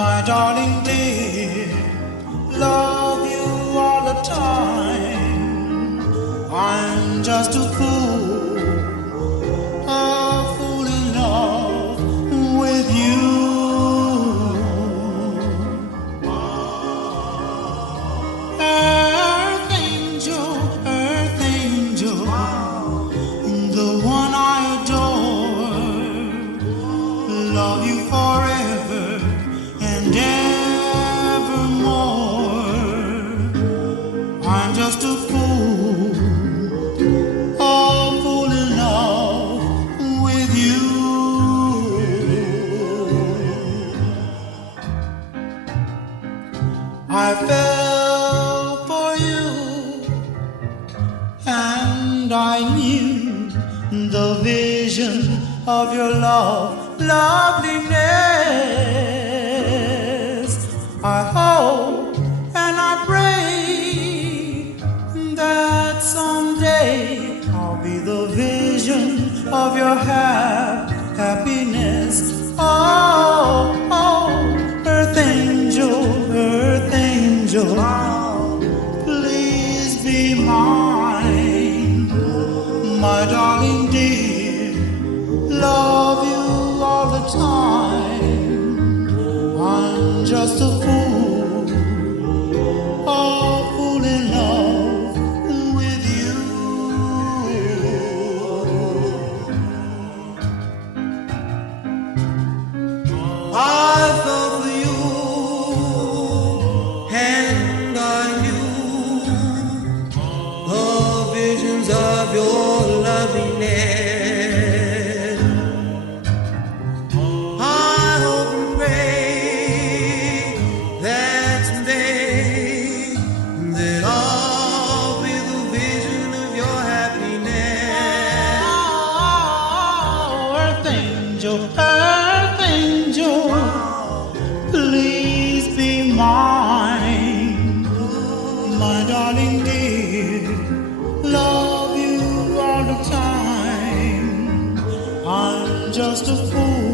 my darling dear, love you all the time. I'm just a fool in love with you. Earth angel, the one I adore, love you forever and evermore. I'm just a fool in love with you. I fell for you, and I knew the vision of your loveliness. I hope and I pray that someday I'll be the vision of your happiness. Oh, earth angel, please be mine, my darling dear, love you all the time. I'm just a fool in love with you. I fell for you, and I knew the visions of your loveliness. I hope and pray that someday that I'll be the vision of your happiness. Oh, earth angel, please be mine, my darling dear, love you all the time. I'm just a fool